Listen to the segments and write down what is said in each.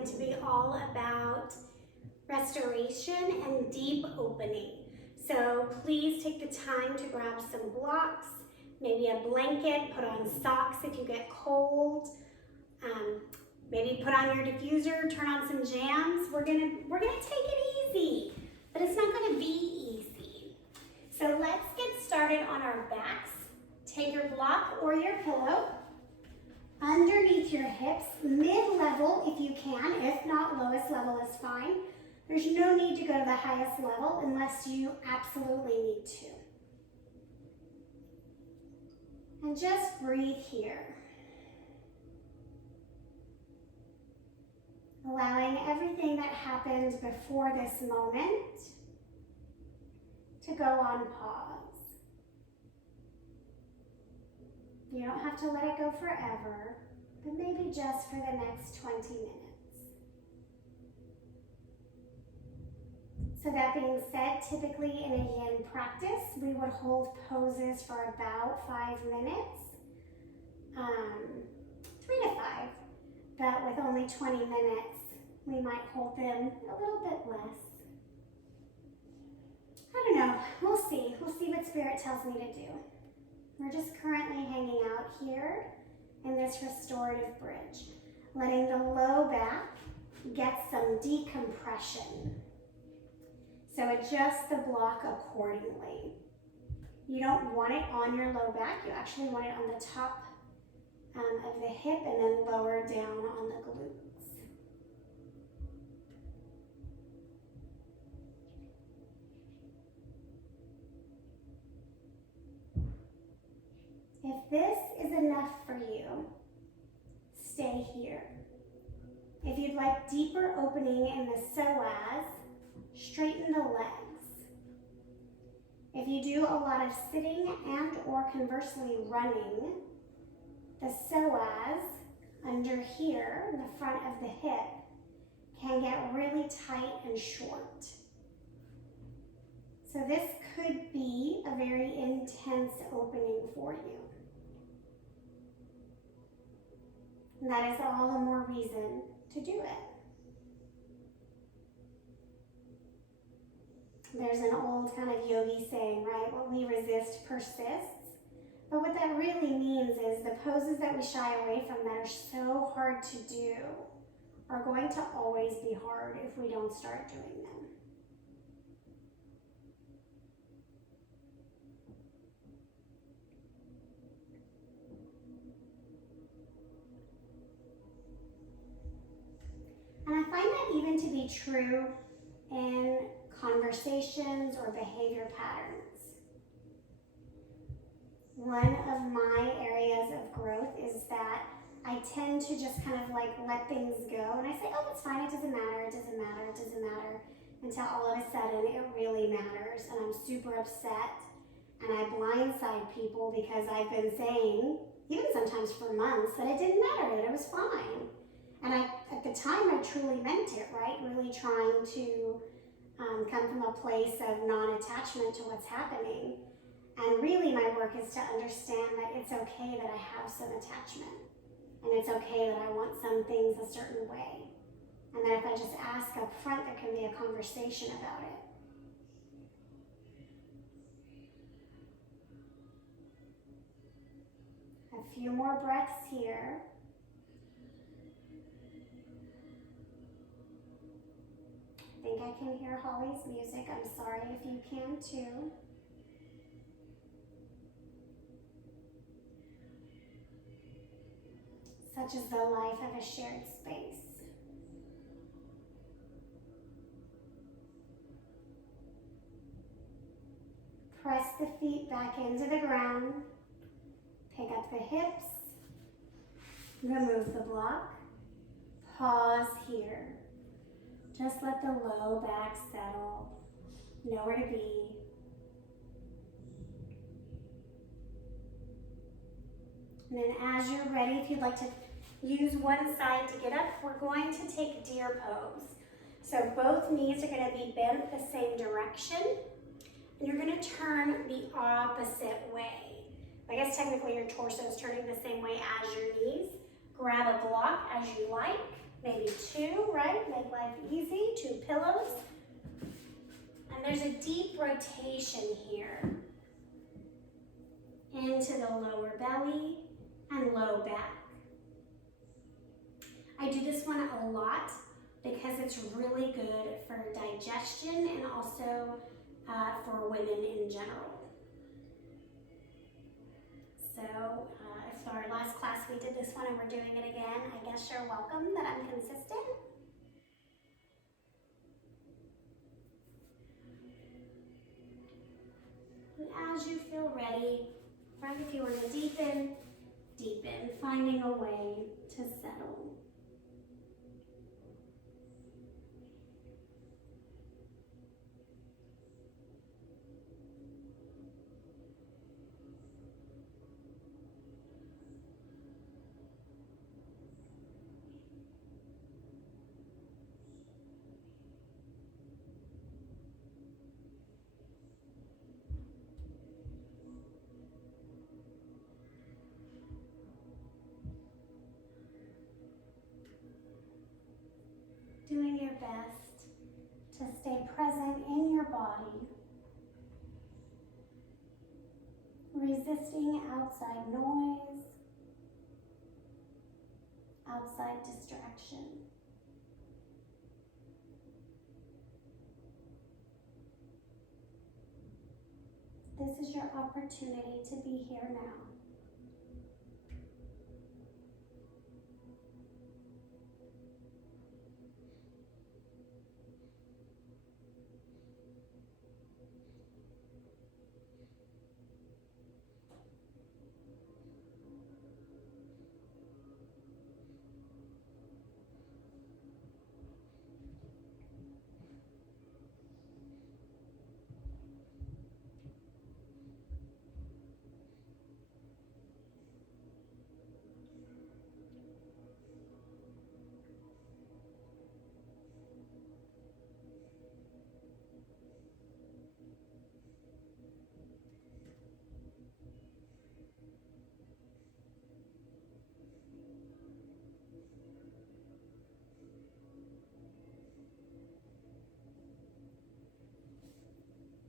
going to be all about restoration and deep opening. So please take the time to grab some blocks, maybe a blanket, put on socks if you get cold. Maybe put on your diffuser, turn on some jams. We're gonna take it easy, but it's not gonna be easy. So let's get started on our backs. Take your block or your pillow underneath your hips, mid-level if you can. If not, lowest level is fine. There's no need to go to the highest level unless you absolutely need to. And just breathe here. Allowing everything that happened before this moment to go on pause. You don't have to let it go forever, but maybe just for the next 20 minutes. So that being said, typically in a yin practice, we would hold poses for about 5 minutes, 3 to 5. But with only 20 minutes, we might hold them a little bit less. I don't know, we'll see. We'll see what Spirit tells me to do. We're just currently hanging out here in this restorative bridge, letting the low back get some decompression. So adjust the block accordingly. You don't want it on your low back, you actually want it on the top of the hip and then lower down on the glutes. If this is enough for you, stay here. If you'd like deeper opening in the psoas, straighten the legs. If you do a lot of sitting and or conversely running, the psoas under here, in the front of the hip, can get really tight and short. So this could be a very intense opening for you. And that is all the more reason to do it. There's an old kind of yogi saying, right? What we resist persists. But what that really means is the poses that we shy away from that are so hard to do are going to always be hard if we don't start doing them. And I find that even to be true in conversations or behavior patterns. One of my areas of growth is that I tend to just kind of like let things go and I say, oh, it's fine, it doesn't matter, it doesn't matter, it doesn't matter, until all of a sudden it really matters and I'm super upset and I blindside people because I've been saying, even sometimes for months, that it didn't matter, that it was fine. And at the time I truly meant it, right? Really trying to come from a place of non-attachment to what's happening. And really my work is to understand that it's okay that I have some attachment. And it's okay that I want some things a certain way. And that if I just ask up front, there can be a conversation about it. A few more breaths here. I think I can hear Holly's music. I'm sorry if you can too. Such is the life of a shared space. Press the feet back into the ground. Pick up the hips. Remove the block. Pause here. Just let the low back settle. Nowhere to be. And then as you're ready, if you'd like to use one side to get up, we're going to take deer pose. So both knees are going to be bent the same direction, and you're going to turn the opposite way. I guess technically your torso is turning the same way as your knees. Grab a block as you like, maybe 2, right? Make life easy, 2 pillows. And there's a deep rotation here into the lower belly and low back. I do this one a lot because it's really good for digestion and also for women in general. So if our last class we did this one and we're doing it again, I guess you're welcome that I'm consistent. And as you feel ready, right, if you want to deepen, deepen, finding a way to settle. Doing your best to stay present in your body, resisting outside noise, outside distraction. This is your opportunity to be here now.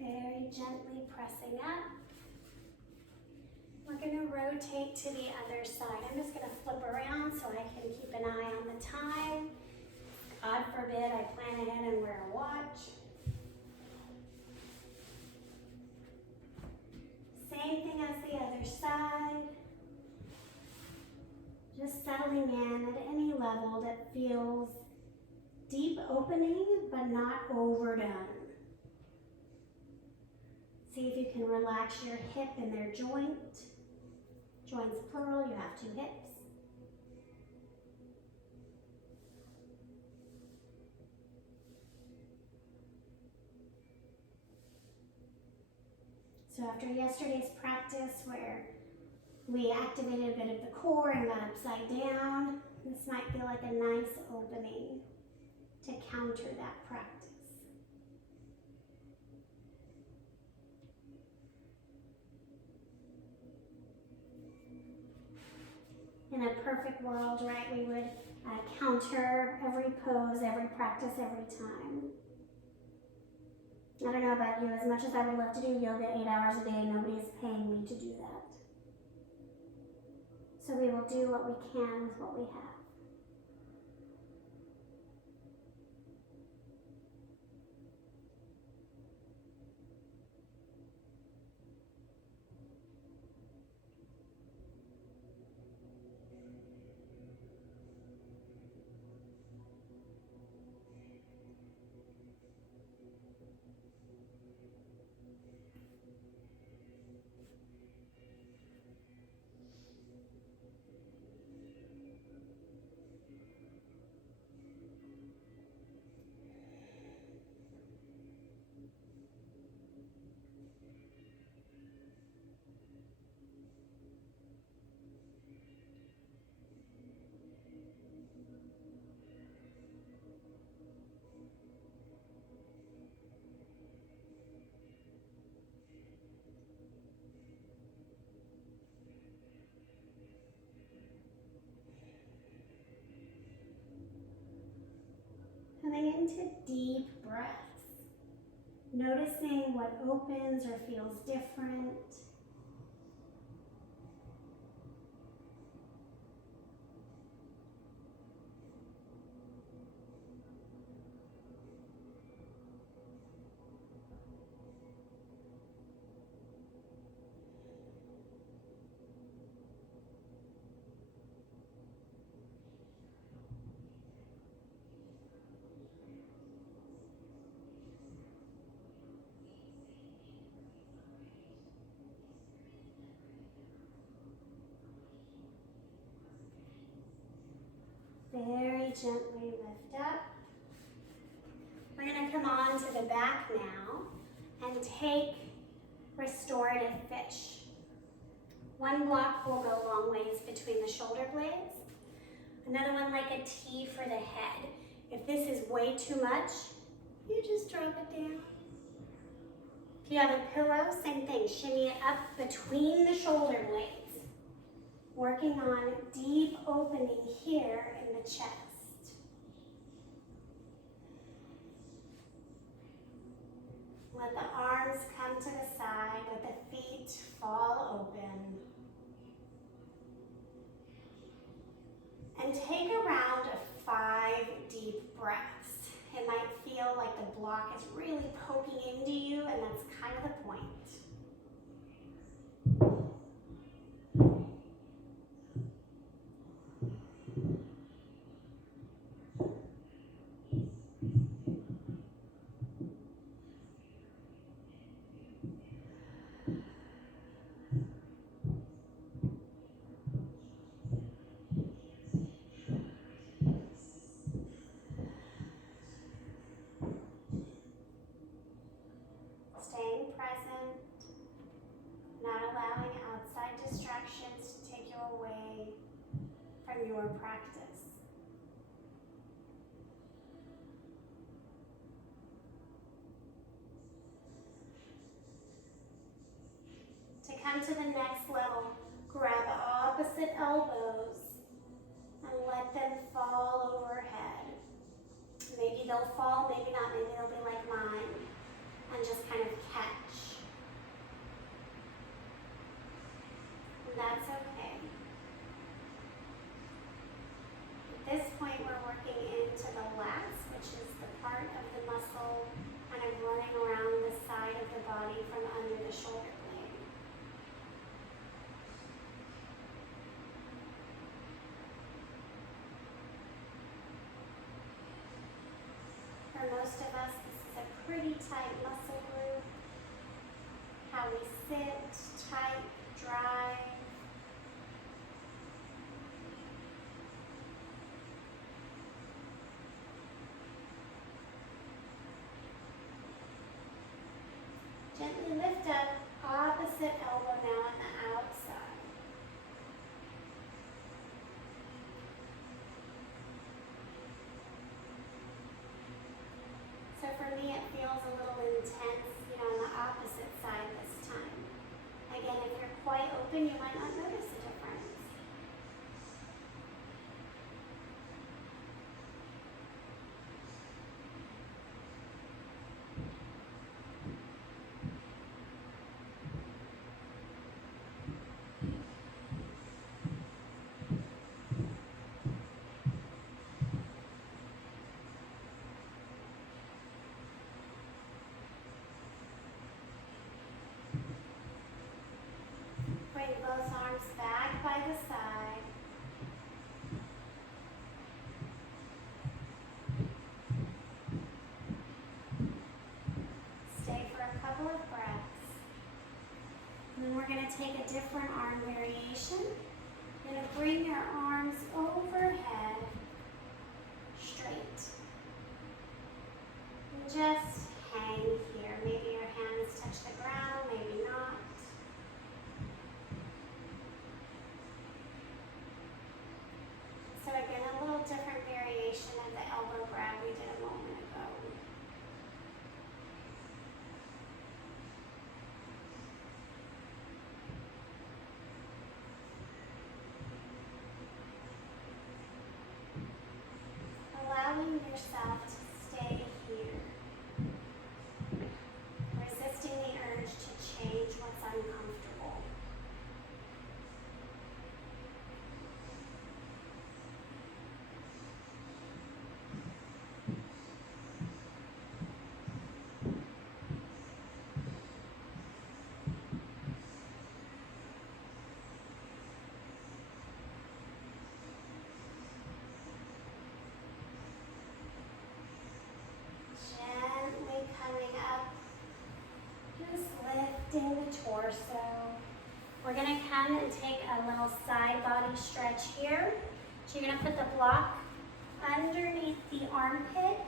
Very gently pressing up. We're going to rotate to the other side. I'm just going to flip around so I can keep an eye on the time. God forbid I plan ahead and wear a watch. Same thing as the other side. Just settling in at any level that feels deep opening but not overdone. See if you can relax your hip in their joint. Joints plural, you have 2 hips. So after yesterday's practice where we activated a bit of the core and got upside down, this might feel like a nice opening to counter that practice. In a perfect world, right, we would counter every pose, every practice, every time. I don't know about you, as much as I would love to do yoga 8 hours a day, nobody is paying me to do that. So we will do what we can with what we have. settling into deep breaths, noticing what opens or feels different. Very gently lift up. We're going to come on to the back now and take restorative fish. One block will go long ways between the shoulder blades. Another one like a T for the head. If this is way too much, you just drop it down. If you have a pillow, same thing. Shimmy it up between the shoulder blades. Working on deep opening here in the chest. Let the arms come to the side, let the feet fall open. And take a round of 5 deep breaths. It might feel like the block is really poking into you, and that's kind of the point. Staying present, not allowing outside distractions to take you away from your practice. To come to the next level, grab opposite elbows and let them fall overhead. Maybe they'll fall, maybe not, maybe they'll be like mine. And just kind of catch. And that's okay. At this point, we're working into the lats, which is the part of the muscle kind of running around the side of the body from under the shoulder blade. For most of us, this is a pretty tight muscle group. How we sit, tight, dry. Gently lift up, opposite elbow now on the outside. So for me, it feels a little intense, on the opposite side this time. Again, if you're quite open, you might not notice a difference. Bring both arms back by the side. Stay for a couple of breaths. And then we're going to take a different arm variation. You're going to bring your arms overhead, straight. And just hang here. Maybe your hands touch the ground, maybe not. So again, a little different variation of the elbow grab we did a moment ago. Allowing yourself to stay stay here, resisting the urge to change what's uncomfortable. Gently coming up, just lifting the torso. We're gonna come and take a little side body stretch here. So you're gonna put the block underneath the armpit.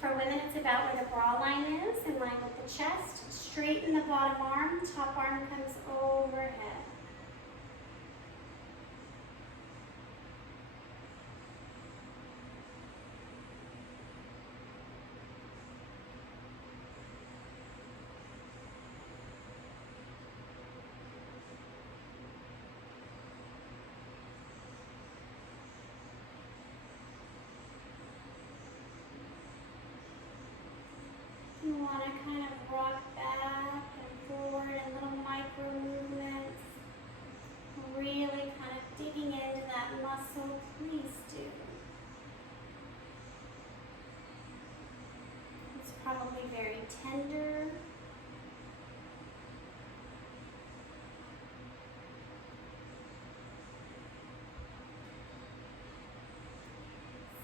For women, it's about where the bra line is, in line with the chest. Straighten the bottom arm, top arm comes overhead. You want to kind of rock back and forward in little micro movements. Really kind of digging into that muscle, please do. It's probably very tender.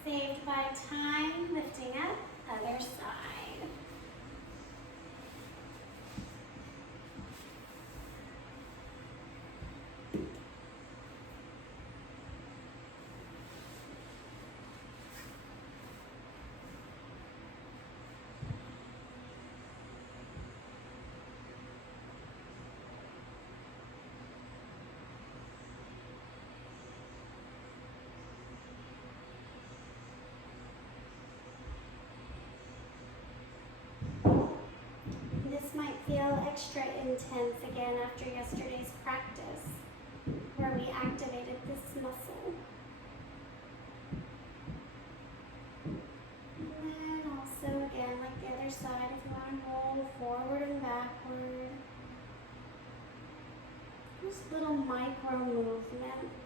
Saved by time, lifting up, other side. This might feel extra intense again after yesterday's practice, where we activated this muscle. And then also again, like the other side, if you want to roll forward and backward. Just little micro movements.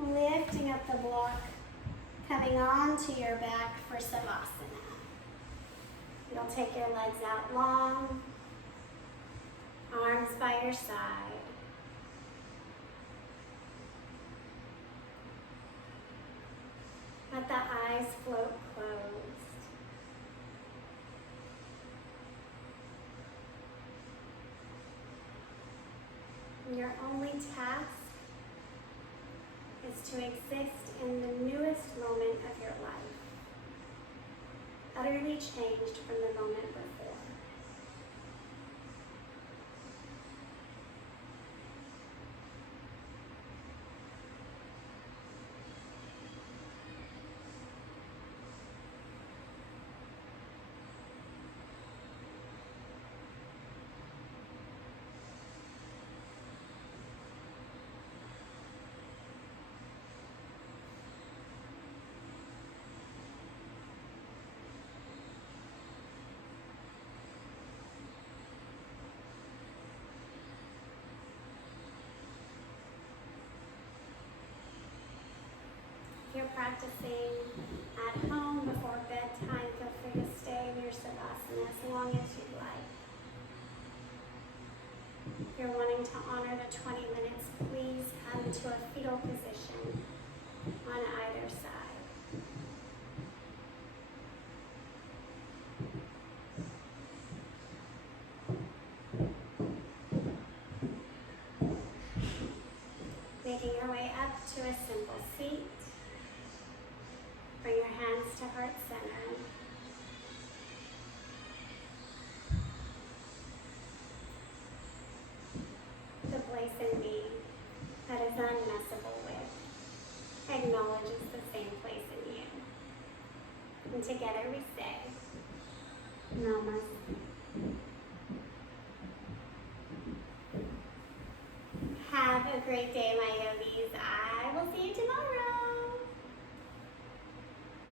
Lifting up the block, coming onto your back for Savasana. You'll take your legs out long, arms by your side. Let the eyes float closed. Your only task is to exist in the newest moment of your life, utterly changed from the moment before. If you're practicing at home before bedtime, feel free to stay in your Savasana as long as you'd like. If you're wanting to honor the 20 minutes, please come to a fetal position on either side. Making your way up to a simple seat. Bring your hands to heart center. The place in me that is unmessable with acknowledges the same place in you. And together we say, Namaste. great day, my yogis.